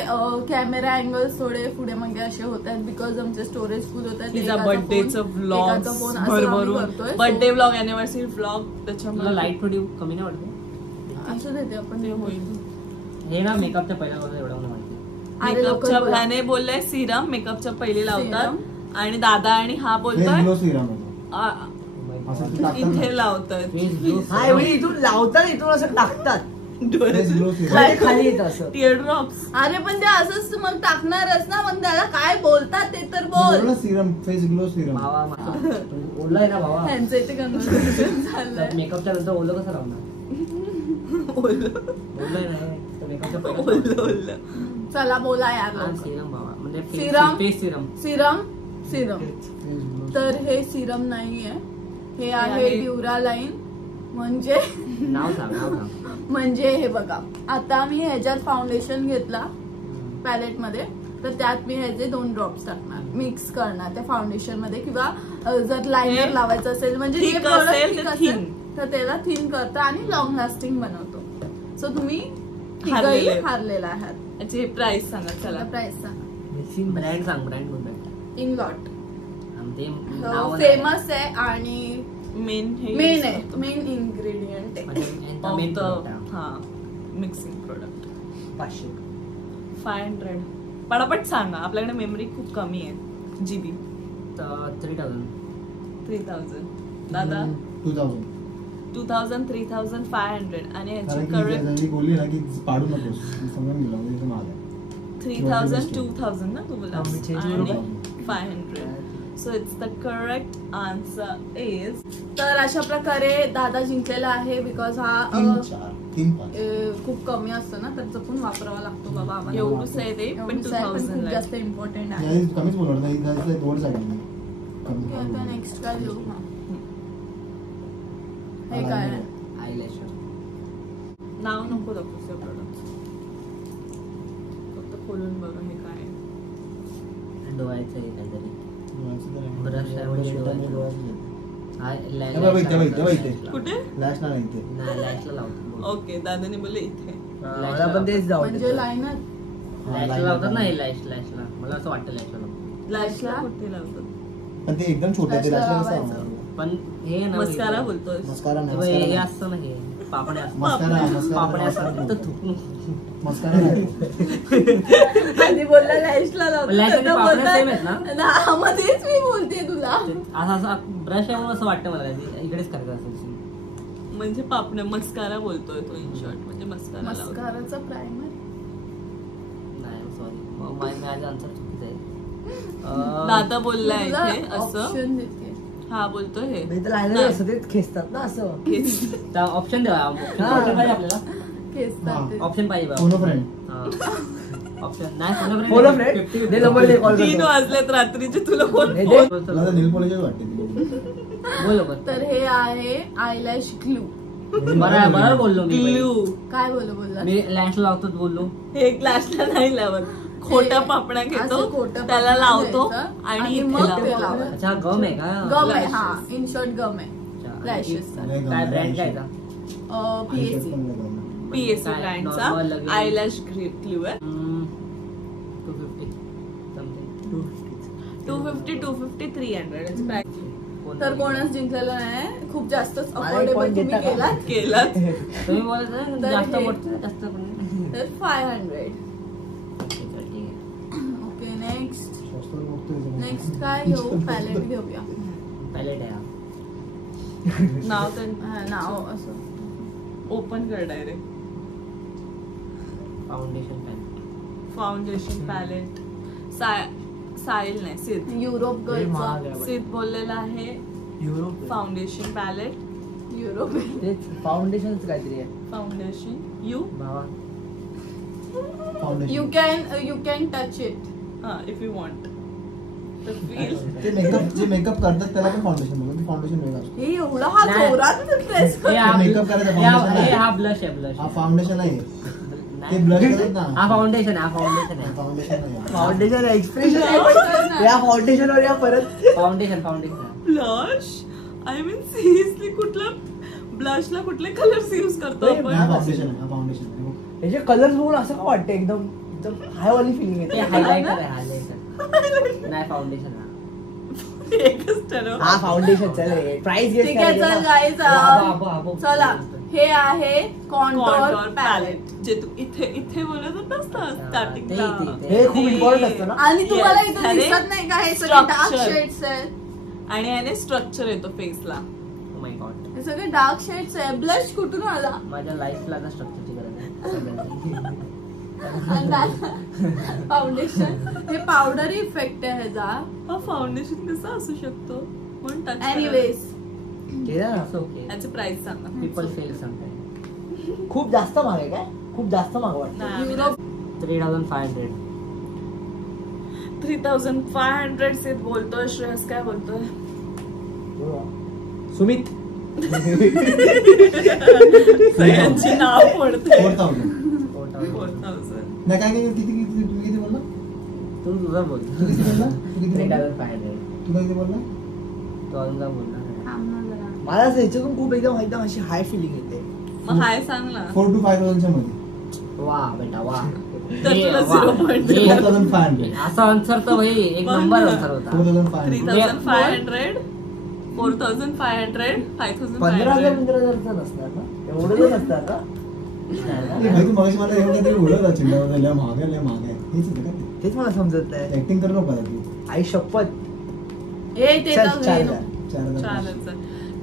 कॅमेरा अँगल्स थोडे पुढे मागे असे होत आहेत बिकॉज आमचे स्टोरेज फुल होत आहेत. तिचा बर्थडेचं व्लॉग भरभरून बर्थडे व्लॉग, अॅनिव्हर्सरी व्लॉग, मला त्याच्यामुळे लाईट थोडी कमी नाही वाटते. असं देते आपण. ते होईल. हे ना मेकअपच्या पहिल्या बघा एवढं मला माहिती. मेकअपच्या ह्याने बोललाय सिरम, मेकअपच्या पहिले लावतात आणि दादा आणि हा फेस बोलतोय ग्लो सिरम आहे. असं तू टाकतात ना. इथे लावतात. फेस ग्लो हा एवढी इथून लावतात, इथून असं टाकतात. Face glow Serum. खाली खाली येत असं. Tear drops. अरे पण ते असंच मग टाकणारच ना, मग त्याला काय बोलतात ते तर बोल. Serum, face glow Serum. भावा ओला आहे ना भावा. त्यांचं इथे कन्व्हर्सेशन झालंय. मेकअपच्या नंतर ओलं कसं लावणार. ओलं ओलं आहे ना तर मेकअपच्या पहिल्या ओलं ओलं. चला बोला यार लवकर. सिरम भावा म्हणजे Serum? Face serum. Serum Serum face glow. तर हे सिरम नाहीये, हे आहे आहे ड्युरालाईन. म्हणजे नाव सांग. म्हणजे हे बघा, आता मी ह्याच्यात फाउंडेशन घेतला पॅलेट मध्ये, तर त्यात मी ह्याचे 2 ड्रॉप्स टाकणार, मिक्स करणार त्या फाउंडेशन मध्ये. किंवा जर लायनर हे लावायचं असेल म्हणजे जे thick product असेल thick तर असेल, thin. तर त्याला थिन करतं आणि लॉंग लास्टिंग बनवतो. सो तुम्ही हारलेले तिघही आहेत. हारलेला आहात. याची हे प्राइस सांगा चला. प्राइस सांगा. ब्रँड सांग. ब्रँड कोणता. इंग्लॉट ते नाव फेमस आहे आणि मेन हे मेन आहे, मेन इन्ग्रेडियंट आहे. मेन हा मिक्सिंग प्रोडक्ट. 500. 500. पटापट सांगा, आपल्याकडे मेमरी खूप कमी आहे. जीबी 3000. 3000. दादा 2000. 2000, 3500 आणि याची कारण की करेक्ट त्यांनी बोलली ना की पाडू नकोस, समजून गेला म्हणजे तो महाग आहे. 3000, 2000 ना तू बोला. मी change आणि करू. 500. So it's the correct answer is. तर अशा प्रकारे दादा जिंकलेला आहे बिकॉज हा 3, 4, 3, 5. खूप कमी असतो ना, तर जपून वापरावा लागतो बाबा आम्हाला. एवढंच आहे ते, पण एवढंच आहे, पण 2000 खूप ला जास्त इम्पॉर्टंट आहे. याही कमीच बोलणार नाही, याचं दोन झाले ओके, आता नेक्स्ट काय देऊ. हा. हे काय आहे? आयलॅश. नाव नको दाखवूस या प्रोडक्ट. फक्त खोलून बघा हे काय आहे. डोळ्याचं आहे काहीतरी. ब्रश कुठे? लॅशला नाही ते. लॅशला लावतो. ओके, दादाने बोलले इथे. मला पण तेच जाऊ म्हणजे लायनर लॅशला लावतात ना हे लॅशला. मला असं वाटतं लॅशला लावतो. लॅशला कुठे लावतात? पण ते एकदम छोटे ते लॅशला लॅशला लावायचं. पण हे ना मस्कारा बोलतोय. मस्कारा नाही, हे मस्कारा असतं ना हे पापड्या असतात. मस्कारा पापड्या मस्कारा असतात तर थुकून. मस्कारा नाही. आधी बोलला लॅशला लॅश आणि पापड्या सेम आहेत ना? मध्येच मी बोलते तुला. असा असा ब्रश आहे म्हणून असं वाटतं मला इकडेच करायचं असेल. म्हणजे पापण्या मस्कारा बोलतोय तो इन शॉर्ट. म्हणजे मस्कारा लावतो. मस्काराचा प्रायमर. नाही सॉरी, माझं आन्सर चुकीचं आहे. दादा बोललाय इथे असं. ऑप्शन देते. हा बोलतोय हे. मी तर लायनर असं ते खेचतात ना असं. ऑप्शन द्या. ऑप्शन पाहिजे आपल्याला. खेचतात ते. ऑप्शन पाहिजे बाबा. फोनो फ्रेंड. ऑप्शन नाही. Phone friend they number they call 3 वाजलेत रात्रीचे, तुला कोण दे. मला नील पॉलिशच वाटते ती. बोल. तर हे आहे आयलॅश ग्लू. बरोबर बोललो मी. ग्लू. काय बोलला मी लॅशला लावतोच बोललो. हे ग्लासला नाही लावत. खोटा पापण्या घेतो, असं खोटं त्याला पापण्या लावतो घ्यायचं आणि आणि इथे मग लावतो. ते लावायचं. अच्छा गम आहे का? गम आहे. Lashes. हा, इन शॉर्ट गम आहे. अच्छा. लॅशेसचा. काय ब्रँड काय का? पीएसी. पीएससी काय? ब्रँडचा Normal लगेच. आयलॅश ग्लू आहे. 250 समथिंग. 250, 250, 300 याची प्राइस. तर कोणच जिंकलेलं नाही. खूप जास्तच मला एक अफोर्डेबल point तुम्ही देता का? केलात. केलात. तुम्ही बोलत तर जास्त हे- पडतं जास्त पण नाही. तर 500. ठीक आहे. ओके, नेक्स्ट काय घेऊ. पॅलेट घेऊया. पॅलेट आहे हा. नाव त्यांचं नाव असं ओपन कर डायरेक्ट. Foundation palette. साहिल नाही, सिद्ध. युरोप गर्लचं सिद्ध बोललेला आहे Europe foundation palette. Europe foundation काहीतरी आहे. Foundation you foundation you can touch it if you want the feel. ते जे मेकअप करतात त्याला पण फाउंडेशन म्हणतात. ते फाउंडेशन वेगळं असतं. हे एवढा हा नाही. जोरात प्रेस मेकअप करायचं फाउंडेशन नाही. हा ब्लश आहे, ब्लश. हा फाउंडेशन आहे. ते ब्लश करतात ना. हा फाउंडेशन आहे. फाउंडेशन नाही. फाउंडेशन एक्सप्रेशन या फाउंडेशन वर या परत foundation blush. I mean seriously कुठला ब्लशला कुठले कलर्स यूज करतो नाही, आपण? हा फाउंडेशन आहे. हा फाउंडेशन आहे. याचे कलर्स बघून असं का वाटतं एकदम हाय वाली फिलिंग ते येते. हायलायटर आहे. नाही फाउंडेशन आहे. एकच ठरव. हा फाउंडेशन चल प्राइस गेस ठीक आहे चल गाईज चला हे आहे कॉन्टोर कॉन्टोर पॅलेट. पॅलेट जे तू इथे बोलत होतास ना स्टार्टिंगला. ते. हे खूप इम्पॉर्टंट असतं ना. आणि तुम्हाला Yes, इथे अरे, दिसत नाही का हे सगळे डार्क structure. शेड्स आहेत. आणि याने स्ट्रक्चर येतो फेसला. Oh my God. हे सगळे डार्क शेड्स आहे. ब्लश कुठून आला? माझ्या लाईफला ना स्ट्रक्चरची गरज आहे. फाउंडेशन हे पावडर इफेक्ट आहे ह्याचा. हा फाउंडेशन कसा असू शकतो? म्हणून टच. Anyways It's okay. याची प्राइस सांगा. People fail sometimes. खूप जास्त महाग आहे काय? खूप जास्त महाग वाटतं. नाही, युरोप 3,500. 3,500 से बोलतोय. श्रेयस काय बोलतोय? सुमित सगळ्यांची नाव पडते. 4,000. 4,000. नाही काय नाही. तुम्ही किती बोलला? तू तुझं बोल. तू किती बोलला? तू किती बोलला? 3,500. तू किती बोलला? तू अजून बोलला. मला असं याच्यातून खूप एकदम अशी हाय फिलिंग येते. मग हाय सांग ना. 4 to 5,000 च्या मध्ये. वा बेटा वा. तर तुला 0.5. 4,500. असा आन्सर तर भाई एक नंबर आन्सर होता. 4,500. 3,500 4,500 15,000 5,500. 15,000 नसणार ना एवढं नसणार ना. भाई तू मगाशी मला एवढं तरी बोलत होता चिंडावर लय महाग आहे. हेच होतं का ते? तेच मला समजत नाही. ऍक्टिंग करू नको तू. आई शपथ. हे ते चल, तर 4,000. 4,500.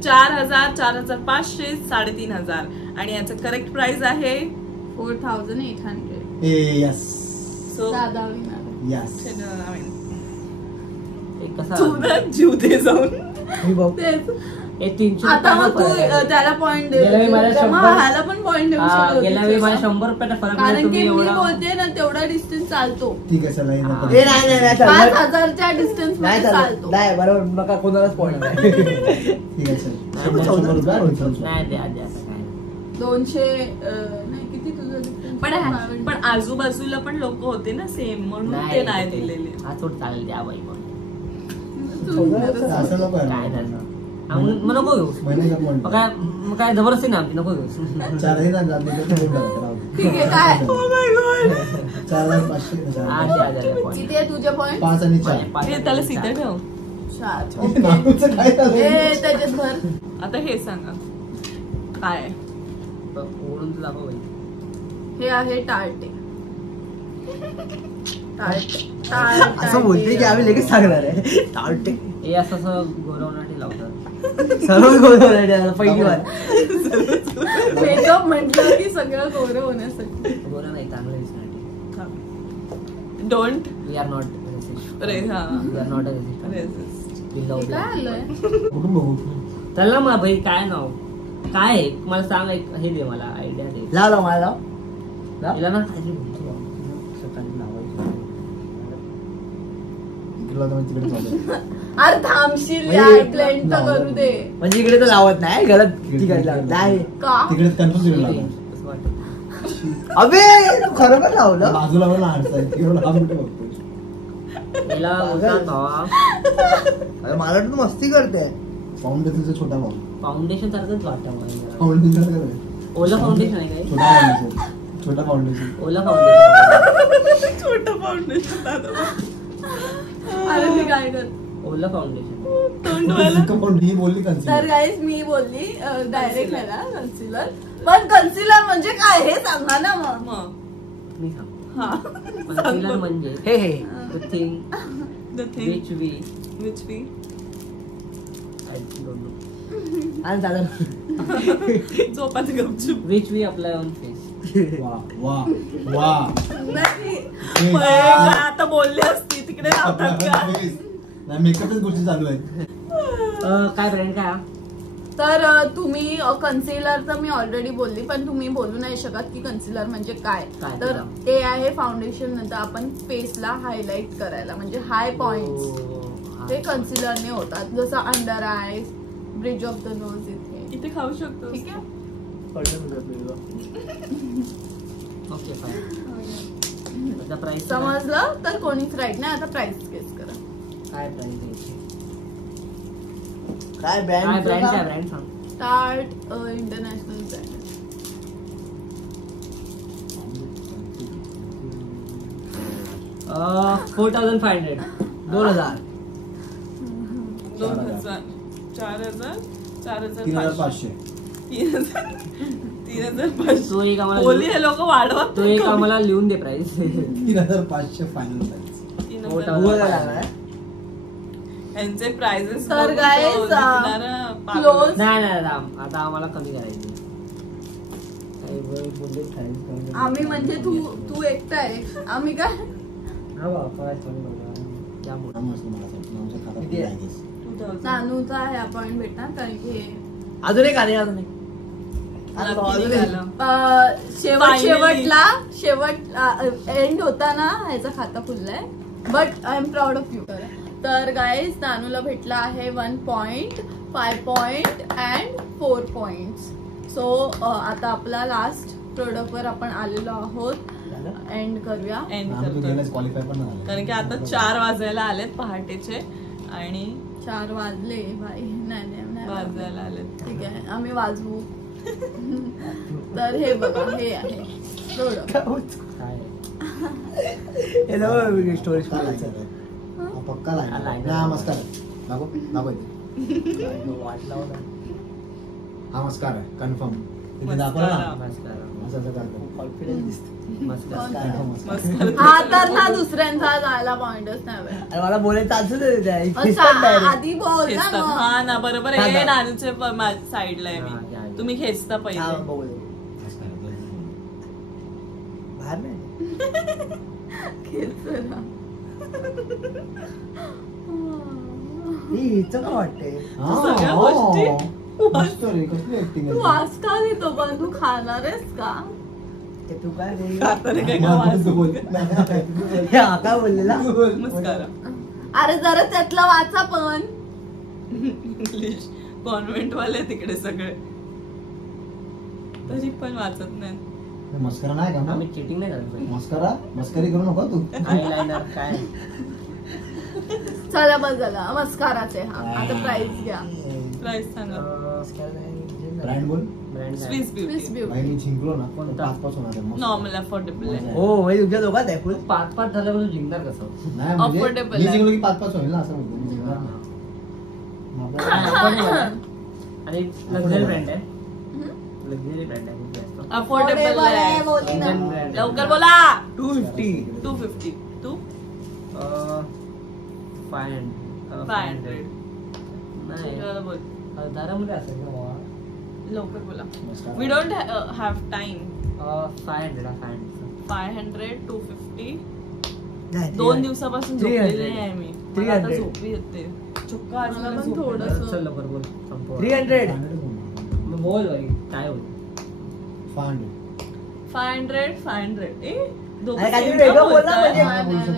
4,000 4,500 3,500 आणि याचं करेक्ट प्राइस आहे 4,800. यस. सो दादा विणार. यस. एक कसा तू ना जीव दे जाऊन. मी बघ तेच. हे 300 आता मग तू रुपयाचा फरक आहे. त्याला पॉइंट गेल्या वेळी मला 100 ह्याला पण पॉइंट देऊ हा, गेल्या वेळी मला शकतो 100 रुपयाचा फरक कारण म्हणजे की तुम्ही मी एवढा बोलते ना तेवढा डिस्टन्स चालतो. ठीक आहे चला. ए, नाही चालणार. 5,000च्या डिस्टन्स नाही मध्ये चालत. चालतो. नाही बरोबर नका कोणालाच पॉईंट नाही. ठीक आहे चल. 100 रुपये difference. नाही द्या द्या असं काय. 200 नाही किती तुझं distance? पण आजूबाजूला पण लोक होते ना सेम म्हणून ते नाही दिलेले. हा थोडं चालेल द्या बाई पण असं नको काय आहे. त्याचं मग नको घेऊ. महिने का point? मग काय जबरदस्ती ना आमची नको घेऊ. 4,000 ना जात नाही तर ते बोलू नका. ठीक आहे काय 4,500. हा द्या point. किती आहे तुझे पॉइंट? 5 आणि 4. हे त्याला सीधे ठेव. 4. हे नाटूचं काय चाललंय? हे त्याच्यात भर. आता हे सांगा काय आहे? ओढून तुला बाई. हे आहे टार्टे. असं बोलते की आम्ही लगेच सांगणार आहे. टाळटे हे असं गोरवण्यासाठी लावतात. सर्वच गोल होणार पहिली बार. मेकअप म्हटलं की सगळं गोरं होण्यासाठी. गोरं नाही चांगलं दिसण्यासाठी. Don't we are not racist. रे हा we are not racist. resist. We love काय आलंय? कुठून बघू? चल ना मला भाई काय नाव काय आहे? मला सांग एक हे दे मला आयडिया दे. लाव मला लाव. तिला ना खाली बोलतो सकाळी लावायचं. तुला तर तिकडे चालू आहे. अरे थांबशील म्हणजे यार ब्लेंड तर करू दे. म्हणजे इकडे तर लावत नाही घरात ठिकाणी लावत नाही. का? तिकडे कन्फर्म तिकडे लागला. असं वाटतं. अबे तू खरोखर लावलं. बाजूला मला अडचण एवढं लांब कुठे बघतोय? तिला बोलतात भावा अरे मला वाटतं तू मस्ती करते. फाउंडेशनचा छोटा भाऊ. फाउंडेशन सारखंच वाटतं मला. फाउंडेशन काय आहे? ओला फाउंडेशन आहे काय? छोटा फाउंडेशन. छोटा फाउंडेशन. ओला फाउंडेशन. छोटं फाउंडेशन दादा. अरे मी काय कर. ओला फाउंडेशन. तोंड व्हायला. ही बोलली तर कन्सिडर. गाईज मी बोलली डायरेक्ट ह्याला कन्सिलर. पण कन्सिलर म्हणजे काय हे सांगा ना मग. मग मी सांग. हा कन्सिलर म्हणजे हे हे the thing the thing which we which we I don't know. आणि झालं झोपात गपचूप. Which we apply on face. वा वा वा नाही. आता बोलली असती तिकडे राहतात का. मेकअपच गोष्टी चालू आहेत. काय ब्रँड काय? तर तुम्ही कन्सिलरचं मी ऑलरेडी बोलली, पण तुम्ही बोलू नाही शकत की कन्सिलर म्हणजे काय. तर ते आहे फाउंडेशन नंतर आपण फेसला हायलाइट करायला, म्हणजे हाय पॉइंट्स ते कन्सिलरने होतात. जसं under eye, bridge of the nose इथे खाऊ शकतो. ठीक आहे. Okay fine. प्राइस समजलं तर कोणीच राईट नाही. आता प्राइस गेस करा. काय प्राइस द्यायची? काय ब्रँड ब्रँड काय ब्रँड सांग. Start international brand. 4500. 2000. 2000, 4000, 3500. 3500. तो एक आम्हाला बोली हे लोक वाढवत. तो एक आम्हाला लिहून दे प्राइस. 3500 final price. यांचे प्राइजेस तर guys, close. नाही आता आम्हाला कमी करायची. आम्ही म्हणजे तू एकटा आहे. आम्ही काय नानूचा आहे अपॉइंट भेटणार, कारण की अजून एक आले अजून शेवट एंड होता ना ह्याचा खाता खुललाय. But I am proud of you. तर गाईज नानूला भेटला आहे 1 point, 5 point and 4 points. So आता आपला लास्ट प्रोडक्ट वर आपण आलेलो आहोत. एंड करूया. क्वालिफाय पण झालं. कारण की आता 4 वाजायला आलेत पहाटेचे आणि 4 वाजले भाई. नाही वाजायला आलेत. ठीक आहे, आम्ही वाजवू. तर हे बघा, हे आहे प्रोडक्ट. हॅलो स्टोरेज पक्का नमस्कार. नमस्कार आहे कन्फर्म. हा तर ना दुसऱ्यांचा जायला पॉइंटच नाही. मला बोलायचं आधी बोल खेचतात. ना. हा ना बरोबर आहे. नानूचे साईडला आहे मी. तुम्ही खेचता पहिले. बाहेर नाही वाटते. सगळ्या गोष्टी तू आज का देतो पण तू खाणार आहेस का? तू काय काय बोललेला. मस्कारा. अरे जरा त्यातला वाचा पण. इंग्लिश कॉन्व्हेंट वाले तिकडे सगळे तरी पण वाचत नाही. मस्करा नाही का? आम्ही चिटिंग नाही करत. मस्करी करू नको तू. आयलाइनर काय चला बस झाला. मस्काराचे. हा आता प्राइस घ्या. प्राइस सांगा. ब्रँड बोल. Brand Swiss beauty. भाई मी जिंकलो ना पण 5 होणार आहे. नॉर्मल अफोर्डेबल आहे. हो भाई तुमच्या दोघात आहे फुल. 5 झाल्यापासून जिंकणार कसं? नाही म्हणजे Affordable मी आहे. जिंकलो की 5 होईल ना असं म्हणतो. आणि लक्झरी ब्रँड आहे. लक्झरी ब्रँड आहे खूप जास्त. अफोर्डेबल आहे. बोली ना. Indian brand. लवकर बोला. 250. 250. तू 500. नाही बोल. दारामध्ये असेल ना बाबा. लवकर बोला. We don't have time. 500. 500, 250. नाही, 2 दिवसापासून 300. झोपलेली आहे मी. मला आता 300. झोपी येते. चुक्का आज मला मला पण झोप येते. थोडंसं. चल लवकर बोल. संपव. 300. मग बोल भाई काय होईल? 500, 500. दोघं अरे काहीतरी same का वेगळं बोल ना बोलताय? म्हणजे.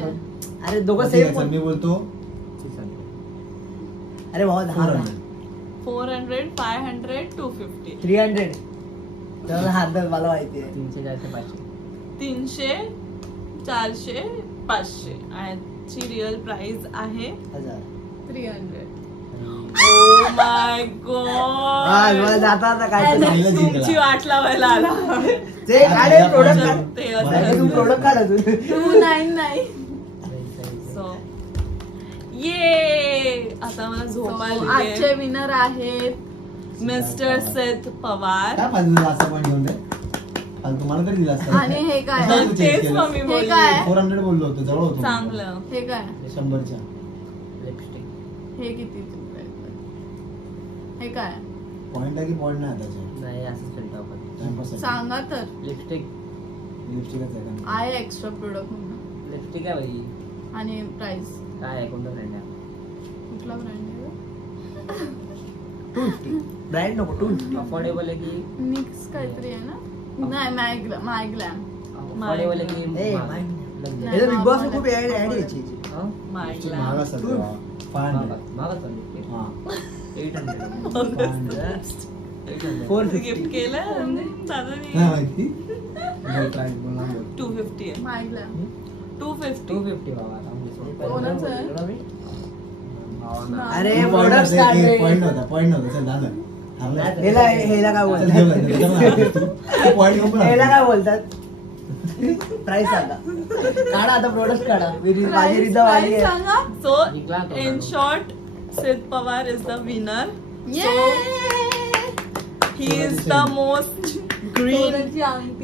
अरे दोघं सेम. मी बोलतो अरे भाऊ 10. 400, 500, 250. 300. तर हात मला माहिती आहे. 300, 400, 500. 300, 400, 500. याची रिअल प्राइस आहे 1000. 300. Oh my God. जाता काय तुमची वाट लावायला आला. ते काढे प्रोडक्ट काढ. ते तू प्रोडक्ट काढ अजून. 299. सो ये आता मला झोप आली आजचे विनर आहेत मिस्टर सेथ पवार. काय फालतू असं पण घेऊन दे. फालतू मला तरी दिला असता. आणि हे काय? तू change तेच केलं. मम्मी हे बोलली. काय? 400 बोललो होतो जवळ होतो. चांगलं. हे काय? 100च्या. लिपस्टिक. हे किती? हे काय? पॉइंट आहे की पॉइंट नाही त्याचे नाही असंच खेळतो आपण. टाइमपास सांगा तर लिपस्टिक लिपस्टिकच आहे का आहे एक्स्ट्रा प्रोडक्ट म्हणून लिपस्टिक आहे बाई. आणि प्राइस काय आहे कोणता ब्रँड आहे? कुठला ब्रँड आहे? ब्रँड नको टू अफोर्डेबल आहे की निक्स काहीतरी आहे ना. नाही मायग्लॅम. अफोर्डेबल आहे की ए, महाग? बिग बॉस खूप ऍड यायची हं? महाग असतात तेव्हा. 500. महाग असेल लिपस्टिक. हा 800. 450 गिफ्ट केलं दादानी. नाही माहिती बोल, try बोल ना बोल. 250 आहे. मायग्लॅम 250. 250 बाबा. कोणाचं आहे? भावांना. अरे Point प्रोडक्ट नव्हते, point नव्हता चल झालं हरलं. हेला काय चल, बोलतात जेवलं, त्याच्यामुळे तू point घेऊन पण हेला हरला. काय बोलतात प्राइस सांगा. काढा आता प्रोडक्ट काढा. माझी रिद्धा वाली आहे. सांगा. So जिंकला तो in ना. short, Sid Pawar is the winner. He is the most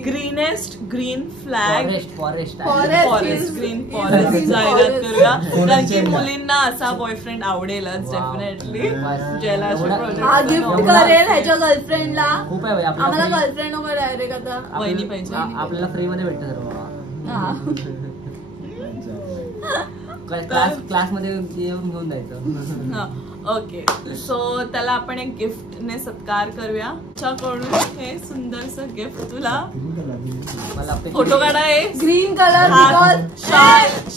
greenest green flag. Forest Forest. Green Is forest green जाहिरात forest. करूया कारण की Forest. मुलींना असा बॉयफ्रेंड आवडेलच Wow. Definitely Wow. ज्याला असे एवढा- project हा गिफ्ट बनवून- करेल ह्याच्या गर्लफ्रेंडला. खूप आहे बाई. आम्हाला आपल्याला गर्लफ्रेंड नको डायरेक्ट आता. वहिनी पाहिजे. आपल्याला फ्री मध्ये भेटतं सर्व बाबा. हा. क्लास मध्ये येऊन घेऊन जायचं. ओके सो त्याला आपण एक गिफ्टने सत्कार करूया त्याच्याकडून हे सुंदरसं गिफ्ट तुला मला फोटो काढा आहे ग्रीन कलर हा, बिकॉज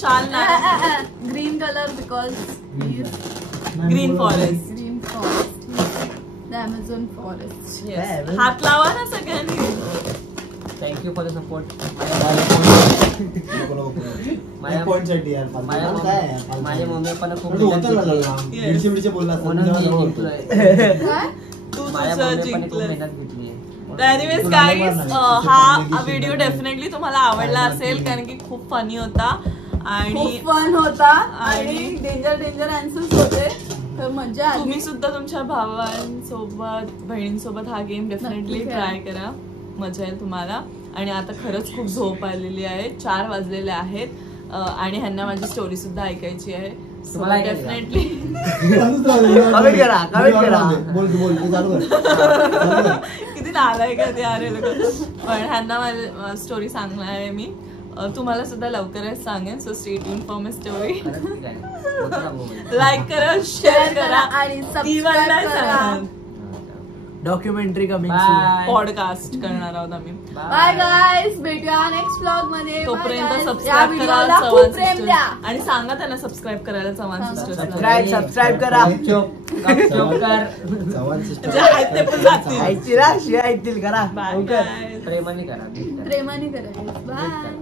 शाल नाही green colour because green forest green forest the Amazon forest. Yes. हात लावा ना सगळ्यांनी. Thank you for the support. Point साठी यार माझ्या मम्मी पप्पांना खूप दीडशे बिडशे बोलला असता. म्हणून तुमच्या मी जवळ जिंकलोय. काय तू माझ्या तुझं मम्मी पप्पांनी खूप जिंकलं. मेहनत घेतली आहे. एनिवेज तुला गाईज नंबर नाही. हा व्हिडिओ डेफिनेटली तुम्हाला आवडला असेल कारण की खूप फनी होता आणि खूप फन होता आणि आणि- डेंजर आन्सर्स होते तर मजा आली. तुम्ही सुद्धा तुमच्या भावांसोबत बहिणींसोबत हा गेम डेफिनेटली नक्की ट्राय करा. मजा येईल तुम्हाला. आणि आता खरंच खूप झोप आलेली आहे. 4 वाजलेले आहेत आणि ह्यांना माझी स्टोरी सुद्धा ऐकायची आहे. तुम्हाला ऐकायची डेफिनेटली कमेंट करा, कमेंट करा. बोल तू बोल तू चालू कर. किती नालायक आहे ते अरे लोक. पण ह्यांना माझी स्टोरी सांगणार आहे मी. तुम्हाला सुद्धा लवकरच सांगेन. So stay tune for my story. Like करा, शेअर करा आणि ती सबस्क्राईब नाही करा. सांगणार. Documentary coming by. पॉडकास्ट करणार आहोत आम्ही. बाय गाईज, भेटूया नेक्स्ट ब्लॉग मध्ये. Bye तोपर्यंत guys. या सबस्क्राईब करा व्हिडिओला खूप चव्हाण प्रेम सिस्टर्स द्या. आणि सांगा त्यांना सबस्क्राईब करायला चव्हाण सांगा. सिस्टर्स. सबस्क्राईब करा. चव्हाण sister. जे आहेत ते पण जातील. ऐकतील हा, शिवाय ऐकतील करा बाय लवकर. बाय. प्रेमाने करा. प्रेमाने करा. बाय.